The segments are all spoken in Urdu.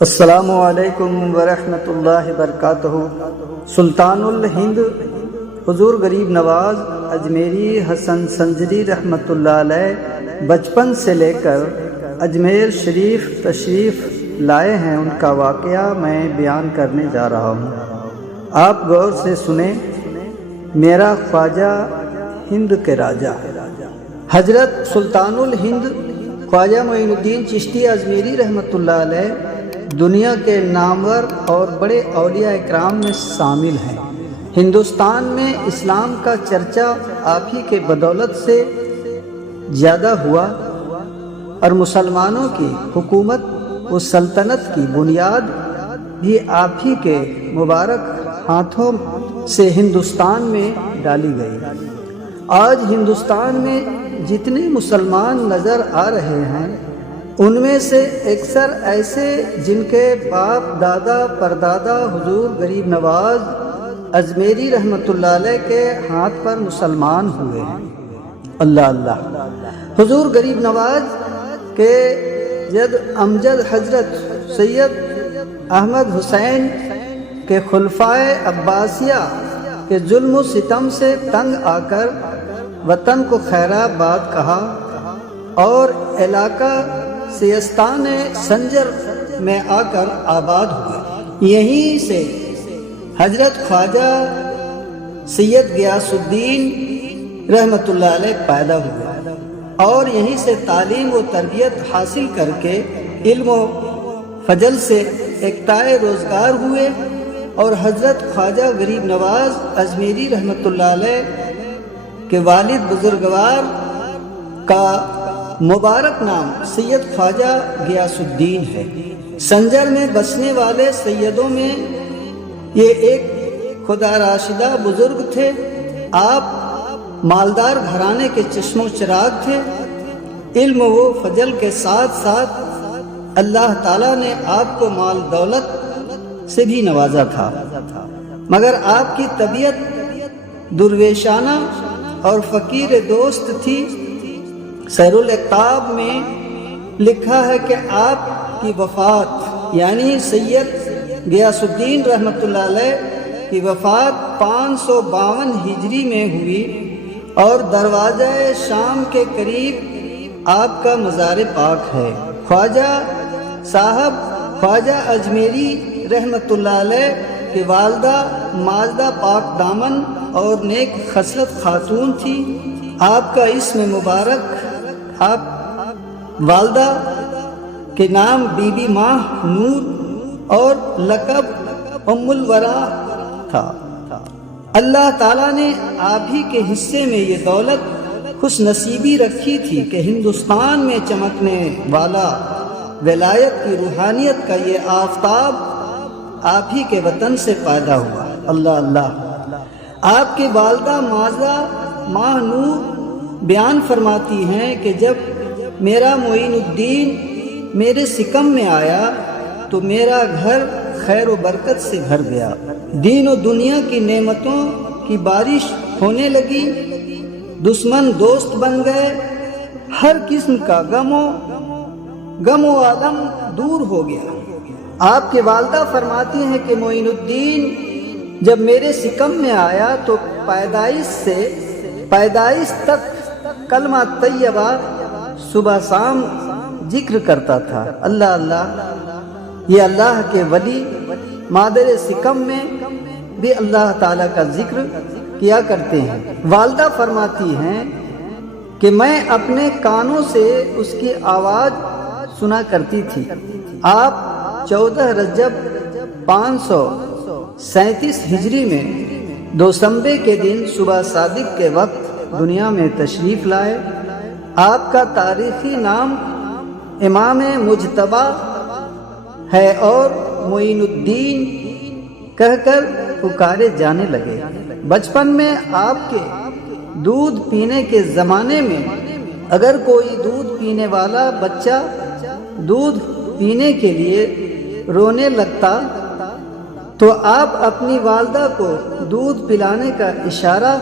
السلام علیکم ورحمۃ اللہ وبرکاتہ۔ سلطان الہند حضور غریب نواز اجمیری حسن سنجری رحمۃ اللہ علیہ بچپن سے لے کر اجمیر شریف تشریف لائے ہیں، ان کا واقعہ میں بیان کرنے جا رہا ہوں، آپ غور سے سنیں۔ میرا خواجہ ہند کے راجہ حضرت سلطان الہند خواجہ معین الدین چشتی اجمیری رحمۃ اللہ علیہ دنیا کے نامور اور بڑے اولیاء اکرام میں شامل ہیں۔ ہندوستان میں اسلام کا چرچا آپ ہی کے بدولت سے زیادہ ہوا اور مسلمانوں کی حکومت و سلطنت کی بنیاد بھی آپ ہی کے مبارک ہاتھوں سے ہندوستان میں ڈالی گئی۔ آج ہندوستان میں جتنے مسلمان نظر آ رہے ہیں ان میں سے اکثر ایسے جن کے باپ دادا پردادا حضور غریب نواز اجمیری رحمۃ اللہ علیہ کے ہاتھ پر مسلمان ہوئے ہیں۔ اللہ اللہ۔ حضور غریب نواز کے جد امجد حضرت سید احمد حسین کے خلفائے عباسیہ کے ظلم و ستم سے تنگ آ کر وطن کو خیرآباد کہا اور علاقہ سیستان سنجر میں آ کر آباد ہوئے۔ یہیں سے حضرت خواجہ سید غیاث الدین رحمۃ اللہ علیہ پیدا ہوئے اور یہیں سے تعلیم و تربیت حاصل کر کے علم و فضل سے اکتائے روزگار ہوئے اور حضرت خواجہ غریب نواز اجمیری رحمۃ اللہ علیہ کے والد بزرگوار کا مبارک نام سید خواجہ غیاث الدین ہے۔ سنجر میں بسنے والے سیدوں میں یہ ایک خدا راشدہ بزرگ تھے۔ آپ مالدار گھرانے کے چشم و چراغ تھے۔ علم و فضل کے ساتھ ساتھ اللہ تعالیٰ نے آپ کو مال دولت سے بھی نوازا تھا، مگر آپ کی طبیعت درویشانہ اور فقیر دوست تھی۔ سیر الاقتاب میں لکھا ہے کہ آپ کی وفات یعنی سید غیاث الدین رحمۃ اللہ علیہ کی وفات 552 ہجری میں ہوئی اور دروازہ شام کے قریب آپ کا مزار پاک ہے۔ خواجہ صاحب خواجہ اجمیری رحمۃ اللہ علیہ کی والدہ ماجدہ پاک دامن اور نیک خصلت خاتون تھی۔ آپ کا اسم مبارک آپ والدہ کے نام بی بی ماہ نور اور لقب ام الورا تھا۔ اللہ تعالیٰ نے آپ ہی کے حصے میں یہ دولت خوش نصیبی رکھی تھی کہ ہندوستان میں چمکنے والا ولایت کی روحانیت کا یہ آفتاب آپ ہی کے وطن سے پیدا ہوا۔ اللہ اللہ۔ آپ کی والدہ ماجدہ ماہ نور بیان فرماتی ہیں کہ جب میرا معین الدین میرے سکم میں آیا تو میرا گھر خیر و برکت سے بھر گیا، دین و دنیا کی نعمتوں کی بارش ہونے لگی، دشمن دوست بن گئے، ہر قسم کا غم و عالم دور ہو گیا۔ آپ کی والدہ فرماتی ہیں کہ معین الدین جب میرے سکم میں آیا تو پیدائش تک کلمہ طیبہ صبح شام ذکر کرتا تھا۔ اللہ اللہ۔ یہ اللہ کے ولی مادر سکم میں بھی اللہ تعالیٰ کا ذکر کیا کرتے ہیں۔ والدہ فرماتی ہیں کہ میں اپنے کانوں سے اس کی آواز سنا کرتی تھی۔ آپ 14 رجب 537 ہجری میں دوشنبے کے دن صبح صادق کے وقت دنیا میں تشریف لائے۔ آپ کا تاریخی نام امام مجتبی ہے اور معین الدین کہہ کر پکارے جانے لگے۔ بچپن میں آپ کے دودھ پینے کے زمانے میں اگر کوئی دودھ پینے والا بچہ دودھ پینے کے لیے رونے لگتا تو آپ اپنی والدہ کو دودھ پلانے کا اشارہ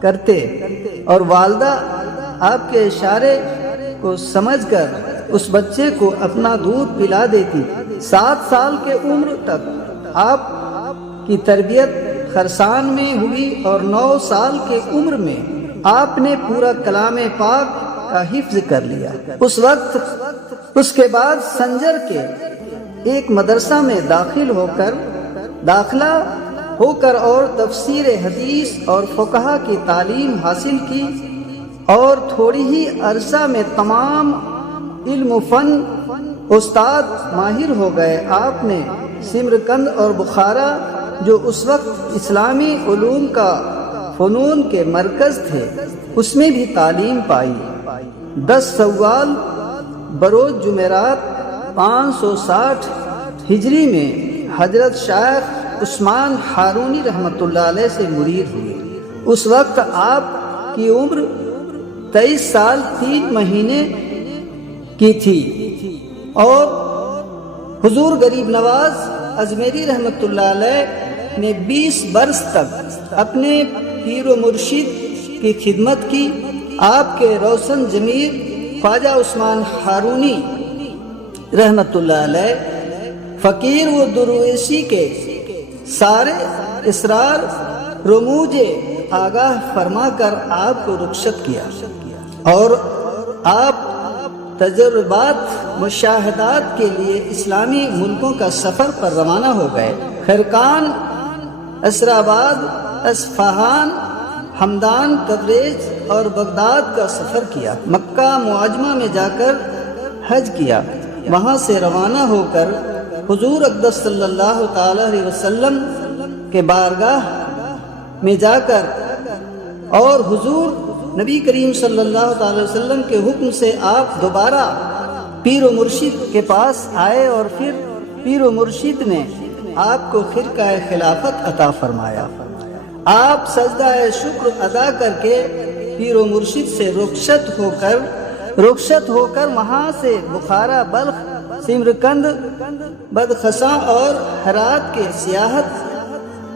کرتے اور والدہ آپ کے اشارے کو سمجھ کر اس بچے کو اپنا دودھ پلا دیتی 7 سال کے عمر تک آپ کی تربیت خرسان میں ہوئی اور 9 سال کے عمر میں آپ نے پورا کلام پاک کا حفظ کر لیا۔ اس وقت اس کے بعد سنجر کے ایک مدرسہ میں داخلہ ہو کر اور تفسیر حدیث اور فقہ کی تعلیم حاصل کی، اور تھوڑی ہی عرصہ میں تمام علم و فن استاد ماہر ہو گئے۔ آپ نے سمرقند اور بخارا جو اس وقت اسلامی علوم کا فنون کے مرکز تھے، اس میں بھی تعلیم پائی۔ 10 سوال بروز جمعرات 560 ہجری میں حضرت شیخ عثمان ہارونی رحمۃ اللہ علیہ سے مرید ہوئے۔ اس وقت آپ کی عمر 23 سال 3 مہینے کی تھی، اور حضور غریب نواز اجمیری رحمۃ اللہ علیہ نے 20 برس تک اپنے پیر و مرشد کی خدمت کی۔ آپ کے روشن ضمیر خواجہ عثمان ہارونی رحمۃ اللہ علیہ فقیر و درویشی کے سارے اسرار رموز آگاہ فرما کر آپ کو رخصت کیا، اور آپ تجربات مشاہدات کے لیے اسلامی ملکوں کا سفر پر روانہ ہو گئے۔ خرقان، اسر آباد، اصفہان، ہمدان، تبریز اور بغداد کا سفر کیا۔ مکہ معظمہ میں جا کر حج کیا۔ وہاں سے روانہ ہو کر حضور اقدس صلی اللہ تعالی علیہ وسلم کے بارگاہ میں جا کر اور حضور نبی کریم صلی اللہ تعالی وسلم کے حکم سے آپ دوبارہ پیر و مرشد کے پاس آئے، اور پھر پیر و مرشد نے آپ کو خرقہ خلافت عطا فرمایا۔ آپ سجدہ شکر ادا کر کے پیر و مرشد سے رخصت ہو کر وہاں سے بخارا، بلخ، سمرقند، بدخشاں اور ہرات کے سیاحت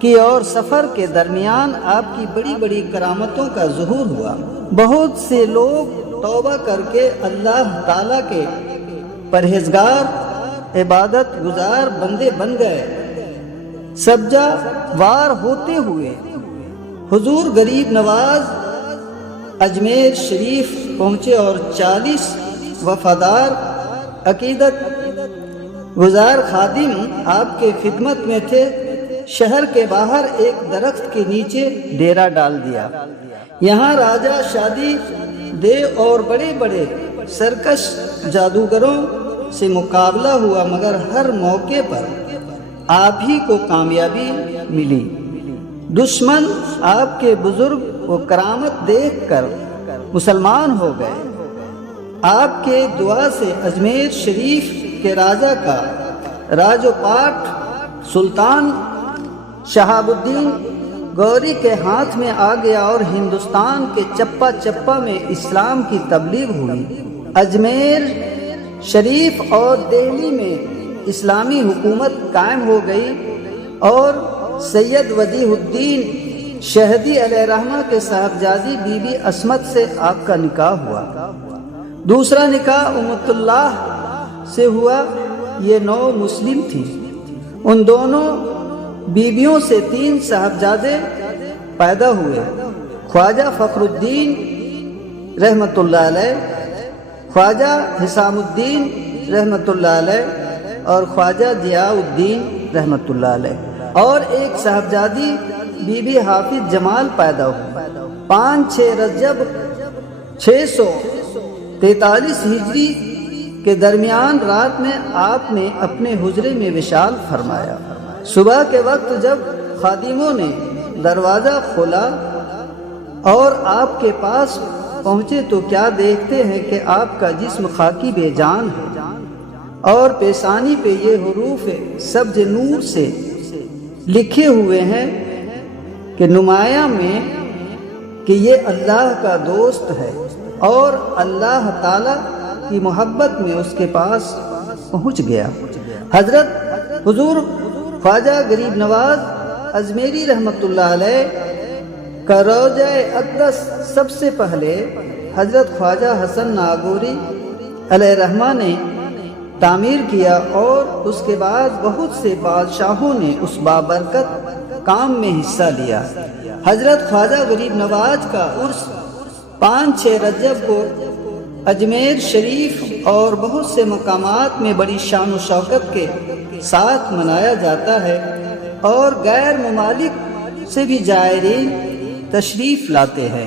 کی، اور سفر کے درمیان آپ کی بڑی بڑی کرامتوں کا ظہور ہوا۔ بہت سے لوگ توبہ کر کے اللہ تعالیٰ کے پرہیزگار، عبادت گزار بندے بن گئے۔ سبجہ وار ہوتے ہوئے حضور غریب نواز اجمیر شریف پہنچے، اور 40 وفادار عقیدت گزار خادم آپ کے خدمت میں تھے۔ شہر کے باہر ایک درخت کے نیچے ڈیرا ڈال دیا۔ یہاں راجہ شادی دے اور بڑے بڑے سرکش جادوگروں سے مقابلہ ہوا، مگر ہر موقع پر آپ ہی کو کامیابی ملی۔ دشمن آپ کے بزرگ و کرامت دیکھ کر مسلمان ہو گئے۔ آپ کے دعا سے اجمیر شریف کے راجہ کا راج و پاٹ سلطان شہاب الدین گوری کے ہاتھ میں آ گیا، اور ہندوستان کے چپا چپا میں اسلام کی تبلیغ ہوئی۔ اجمیر شریف اور دہلی میں اسلامی حکومت قائم ہو گئی، اور سید ودیع الدین شہدی علیہ رحمہ کے صاحبزادی بی بی عصمت سے آپ کا نکاح ہوا۔ دوسرا نکاح امت اللہ سے ہوا، یہ 9 مسلم تھی۔ ان دونوں بیویوں سے 3 صاحبزادے پیدا ہوئے، خواجہ فخر الدین رحمۃ اللہ علیہ، خواجہ حسام الدین رحمۃ اللہ علیہ، اور خواجہ ضیاء الدین رحمۃ اللہ علیہ، اور ایک صاحبزادی بی بی حافظ جمال پیدا ہوئی۔ 5-6 رجب 643 ہجری کے درمیان رات میں آپ نے اپنے حجرے میں وصال فرمایا۔ صبح کے وقت جب خادموں نے دروازہ کھولا اور آپ کے پاس پہنچے تو کیا دیکھتے ہیں کہ آپ کا جسم خاکی بے جان ہے، اور پیشانی پہ یہ حروف سبز نور سے لکھے ہوئے ہیں کہ نمایاں میں کہ یہ اللہ کا دوست ہے، اور اللہ تعالی کی محبت میں اس کے پاس پہنچ گیا۔ حضرت حضور خواجہ غریب نواز اجمیری رحمۃ اللہ علیہ کا روضہ اقدس سب سے پہلے حضرت خواجہ حسن ناگوری علیہ رحمہ نے تعمیر کیا اور اس کے بعد بہت سے بادشاہوں نے اس بابرکت کام میں حصہ لیا۔ حضرت خواجہ غریب نواز کا عرس 5-6 رجب کو اجمیر شریف اور بہت سے مقامات میں بڑی شان و شوکت کے ساتھ منایا جاتا ہے، اور غیر ممالک سے بھی زائرین تشریف لاتے ہیں۔